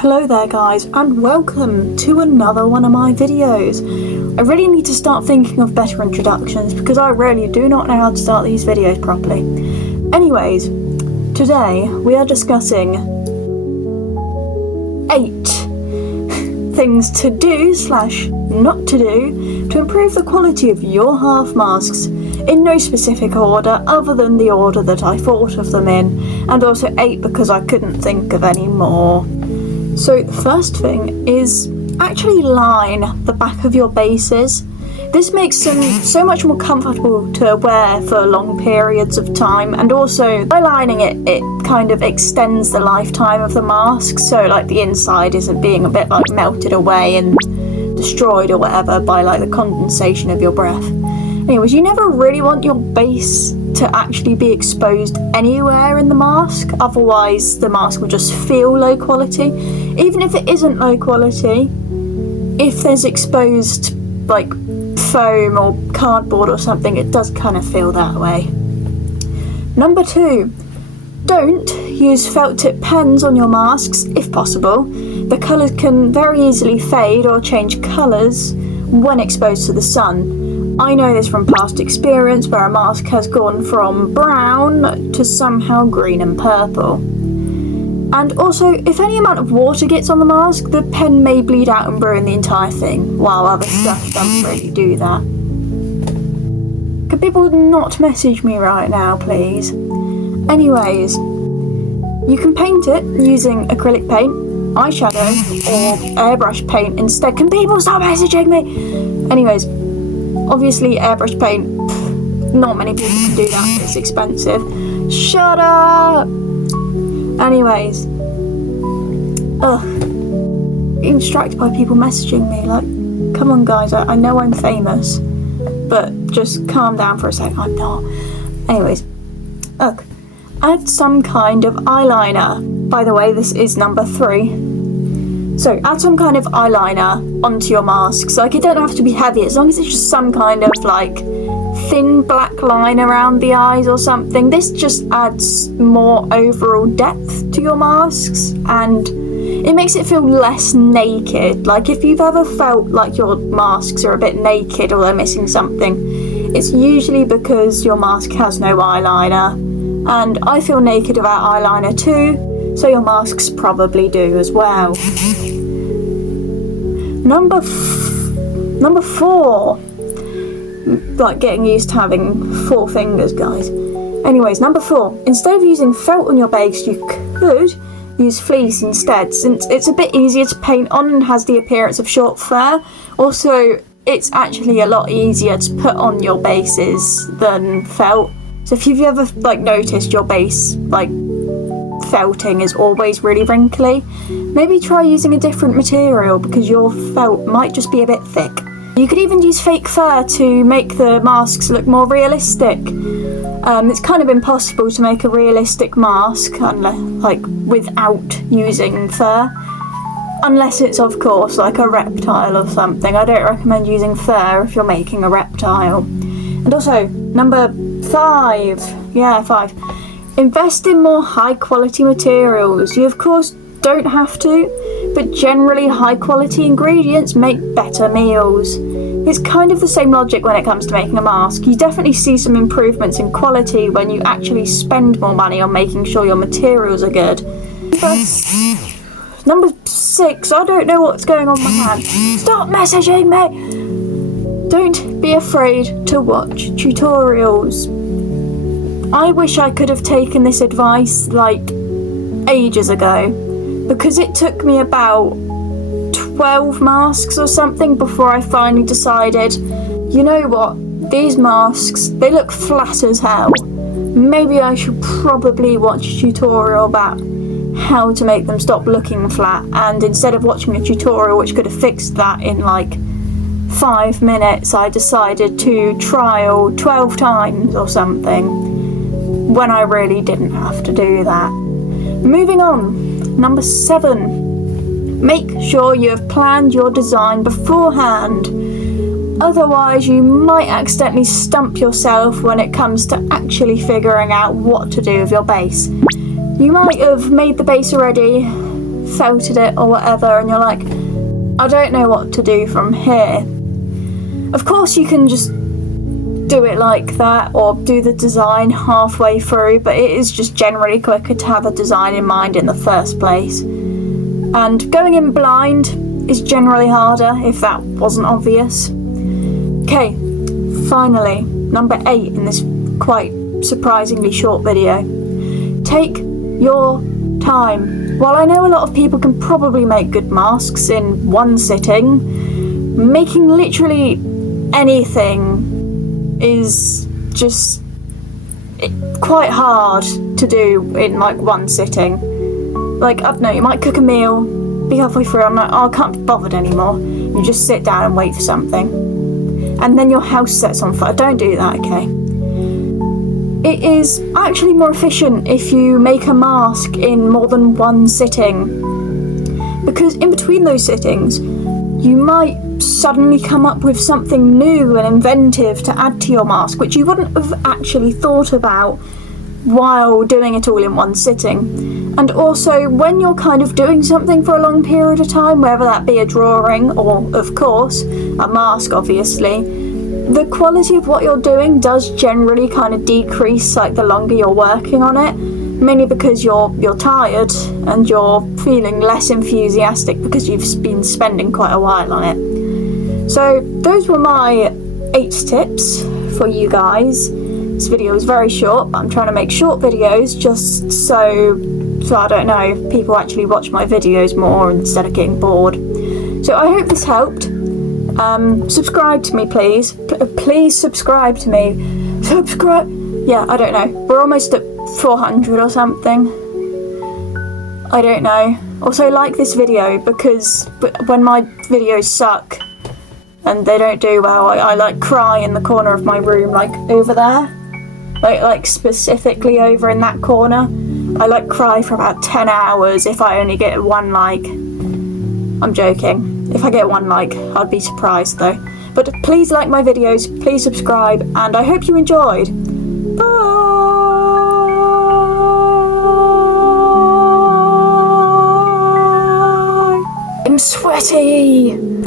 Hello there guys, and welcome to another one of my videos. I really need to start thinking of better introductions because I really do not know how to start these videos properly. Anyways, today we are discussing 8 things to do / not to do to improve the quality of your half masks in no specific order other than the order that I thought of them in, and also 8 because I couldn't think of any more. So the first thing is actually line the back of your bases. This makes them so much more comfortable to wear for long periods of time, and also by lining it kind of extends the lifetime of the mask, so like the inside isn't being a bit like melted away and destroyed or whatever by like the condensation of your breath. Anyways, you never really want your base to actually be exposed anywhere in the mask, otherwise the mask will just feel low quality. Even if it isn't low quality, if there's exposed like foam or cardboard or something, it does kind of feel that way. Number 2, don't use felt tip pens on your masks if possible. The colours can very easily fade or change colours when exposed to the sun. I know this from past experience where a mask has gone from brown to somehow green and purple. And also, if any amount of water gets on the mask, the pen may bleed out and ruin the entire thing, while other stuff doesn't really do that. Could people not message me right now, please? Anyways, you can paint it using acrylic paint, eyeshadow, or airbrush paint instead. Can people stop messaging me? Anyways, obviously airbrush paint, not many people can do that, it's expensive. Shut up! Anyways, being distracted by people messaging me, like, come on guys, I know I'm famous, but just calm down for a sec, I'm not. Anyways, add some kind of eyeliner. By the way, this is number 3. So add some kind of eyeliner onto your masks. Like, it don't have to be heavy, as long as it's just some kind of like thin black line around the eyes or something. This just adds more overall depth to your masks, and it makes it feel less naked. Like, if you've ever felt like your masks are a bit naked or they're missing something, it's usually because your mask has no eyeliner. And I feel naked without eyeliner too, so your masks probably do as well. Number 4. Like getting used to having 4 fingers, guys. Anyways, number 4. Instead of using felt on your base, you could use fleece instead, since it's a bit easier to paint on and has the appearance of short fur. Also, it's actually a lot easier to put on your bases than felt. So if you've ever like noticed your base like felting is always really wrinkly, maybe try using a different material because your felt might just be a bit thick. You could even use fake fur to make the masks look more realistic. It's kind of impossible to make a realistic mask without using fur, unless it's of course like a reptile or something. I don't recommend using fur if you're making a reptile. And also, number 5. Invest in more high quality materials. You of course don't have to, but generally high quality ingredients make better meals. It's kind of the same logic when it comes to making a mask. You definitely see some improvements in quality when you actually spend more money on making sure your materials are good. Number 6, I don't know what's going on with my hand. Stop messaging me! Don't be afraid to watch tutorials. I wish I could have taken this advice like ages ago, because it took me about 12 masks or something before I finally decided, you know what, these masks, they look flat as hell. Maybe I should probably watch a tutorial about how to make them stop looking flat, and instead of watching a tutorial which could have fixed that in like 5 minutes, I decided to trial 12 times or something, when I really didn't have to do that. Moving on, number 7. Make sure you have planned your design beforehand. Otherwise, you might accidentally stump yourself when it comes to actually figuring out what to do with your base. You might have made the base already, felted it or whatever and you're like, I don't know what to do from here. Of course you can just do it like that or do the design halfway through, but it is just generally quicker to have a design in mind in the first place. And going in blind is generally harder if that wasn't obvious. Okay, finally, number 8 in this quite surprisingly short video. Take your time. While I know a lot of people can probably make good masks in one sitting, making literally anything is just quite hard to do in like one sitting. Like, I don't know, you might cook a meal, be halfway through, I'm like, oh, I can't be bothered anymore. You just sit down and wait for something. And then your house sets on fire. Don't do that, okay? It is actually more efficient if you make a mask in more than one sitting. Because in between those sittings, you might suddenly come up with something new and inventive to add to your mask, which you wouldn't have actually thought about while doing it all in one sitting. And also, when you're kind of doing something for a long period of time, whether that be a drawing or, of course, a mask, obviously, the quality of what you're doing does generally kind of decrease like the longer you're working on it, mainly because you're tired and you're feeling less enthusiastic because you've been spending quite a while on it. So those were my 8 tips for you guys. This video is very short, but I'm trying to make short videos just so I don't know, people actually watch my videos more instead of getting bored. So I hope this helped. Subscribe to me, please. Please subscribe to me. Subscribe. Yeah, I don't know. We're almost at 400 or something. I don't know. Also, like this video, because when my videos suck and they don't do well, I like cry in the corner of my room, like over there. Like specifically over in that corner. I like cry for about 10 hours if I only get 1 like. I'm joking. If I get 1 like, I'd be surprised though. But please like my videos, please subscribe, and I hope you enjoyed. Bye! I'm sweaty!